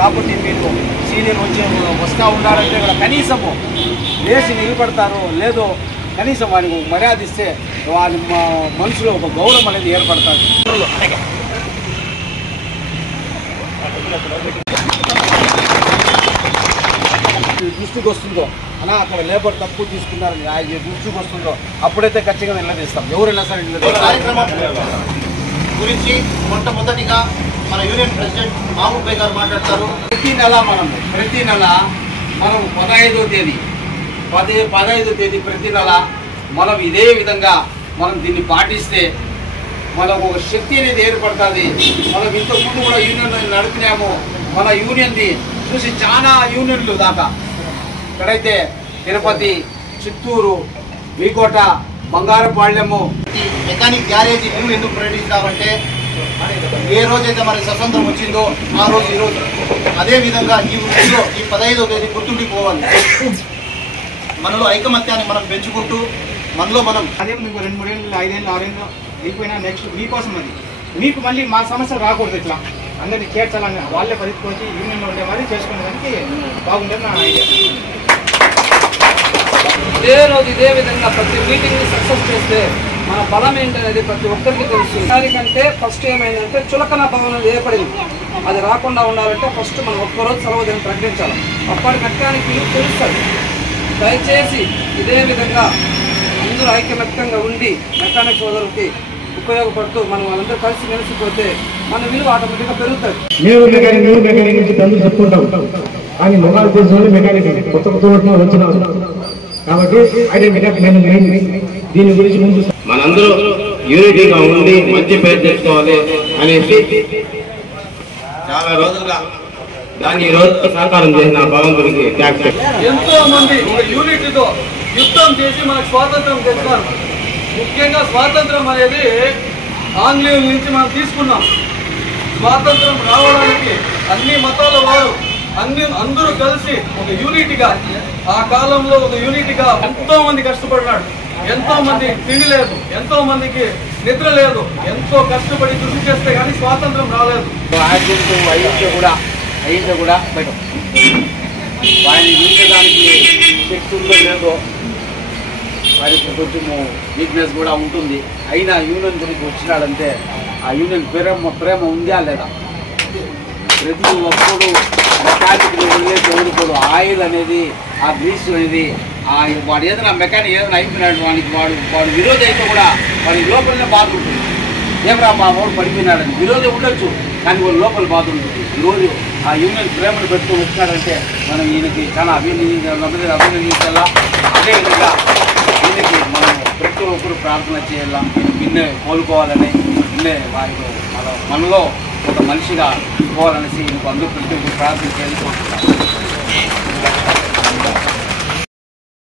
కాబట్టి మీరు సీనియర్ వస్తూ ఉండాలంటే కూడా కనీసము లేచి నిలబడతారో లేదో కనీసం వానికి మర్యాద ఇస్తే వాని మనసులో ఒక గౌరవం అనేది ఏర్పడతాడు. దృష్టికి వస్తుందో అలా అక్కడ లేబర్ తక్కువ తీసుకున్నారని దృష్టికి వస్తుందో అప్పుడైతే ఖచ్చితంగా నిలదీస్తాం. ఎవరైనా సరే కార్యక్రమం గురించి మొట్టమొదటిగా మన యూనియన్ ప్రెసిడెంట్ మహబూబ్ భాయ్ గారు మాట్లాడతారు. ప్రతి నెల మనం 15వ తేదీ ప్రతి నెల మనం ఇదే విధంగా మనం దీన్ని పాటిస్తే మనకు ఒక శక్తి అనేది ఏర్పడుతుంది. మనం ఇంతకుముందు కూడా యూనియన్ నడిపినాము. మన యూనియన్ది చూసి చాలా యూనియన్లు దాకా ఇక్కడైతే తిరుపతి, చిత్తూరు, వీకోట, బంగారపాళ్యము మెకానిక్ గ్యారేజీ మేము ఎందుకు ప్రకటిస్తామంటే ఏ రోజైతే మనకి స్వతంత్రం వచ్చిందో ఆ రోజు ఈరోజు అదేవిధంగా ఈ వృత్తిలో ఈ 15వ తేదీ గుర్తుండిపోవాలి. మనలో ఐకమత్యాన్ని మనం పెంచుకుంటూ మనలో మనం అదే మీకు 2-3 ఏళ్ళు 5 ఏళ్ళు 6 ఏళ్ళు అయిపోయినా నెక్స్ట్ మీకోసం అది మీకు మళ్ళీ మా సమస్యలు రాకూడదు. ఇట్లా అందరినీ చేర్చాలని వాళ్ళే పరిస్థితి యూనియన్లో ఉండే మరి చేసుకునేదానికి బాగుంటుంది నా ఐడియా. ఇదే రోజు ఇదే విధంగా ప్రతి మీటింగ్ని సక్సెస్ చేస్తే మన బలం ఏంటనేది ప్రతి ఒక్కరికి తెలుసు. దానికంటే ఫస్ట్ ఏమైందంటే చులకన భవనం ఏర్పడింది. అది రాకుండా ఉండాలంటే ఫస్ట్ మనం ఒక్కరోజు సెలవుదినం ప్రకటించాలి. అప్పటి మెకానిక్ తెలుస్తుంది. దయచేసి ఇదే విధంగా అందరూ ఐకమత్యంగా ఉండి మెకానిక్ సోదరులకి ఉపయోగపడుతూ మనం వాళ్ళందరూ కలిసి మెలిసిపోతే మన విలువ ఆటోమేటిక్గా పెరుగుతుంది. మేము మెకానిక్ నుంచి అందరూ చెప్పుకుంటాం కానీ మొబైల్ చేసిన మెకానిక్ కొత్త వచ్చిన కాబట్టి దీని గురించి ముందు మనందరూ యూనిటీగా ఉండి మంచి పేరు తెచ్చుకోవాలి అనేసి చాలా రోజులుగా దాన్ని ఈ రోజు సహకారం చేసిన భగవంతుడికి ఎంతో మంది ఒక యూనిటీతో యుద్ధం చేసి మనకు స్వాతంత్రం తెచ్చుకున్నారు. ముఖ్యంగా స్వాతంత్రం అనేది ఆంగ్లేయుల నుంచి మనం తీసుకున్నాం. స్వాతంత్రం రావడానికి అన్ని మతాల వారు అందరూ కలిసి ఒక యూనిటీగా ఆ కాలంలో ఒక యూనిటీగా ఎంతో మంది కష్టపడినాడు. ఎంతో మంది తిండి లేదు, ఎంతో మందికి నిద్ర లేదు, ఎంతో కష్టపడి కృషి చేస్తే కానీ స్వాతంత్రం రాలేదు. అయిందో కూడా బయట వారిని చూసేదానికి శక్తి ఉందో లేదో వారికి కొంచెము వీక్నెస్ కూడా ఉంటుంది. అయినా యూనియన్ గురించి వచ్చినాడంటే ఆ యూనియన్ ప్రేమ ఉందా లేదా? ప్రతి ఒక్కడు మెకానిక్ని వదిలేసి ఓడిపోడు. ఆయిల్ అనేది ఆ గ్రీస్ అనేది వాడు ఏదైనా మెకానిక్ ఏదైనా అయిపోయినాడు వాడు విరోధి అయితే కూడా వాడి లోపలనే బాధ ఉంటుంది. ఏమరా మా వాడు పడిపోయినాడని విరోధి ఉండొచ్చు కానీ వాళ్ళ లోపల బాధ ఉంటుంది. ఈరోజు ఆ యూనియన్ ప్రేమను పెట్టుకొని వచ్చినాడంటే మనం ఈయనకి చాలా అభినందించాలా. అదేవిధంగా దీనికి మనం ప్రతి ఒక్కరు ప్రార్థన చేయాలా. నిన్నే కోలుకోవాలని నిన్నే మనలో ఒక మనిషిగా పోవాలనేసి అందరూ ప్రతి ఒక్కరు ప్రార్థన చేయాలి.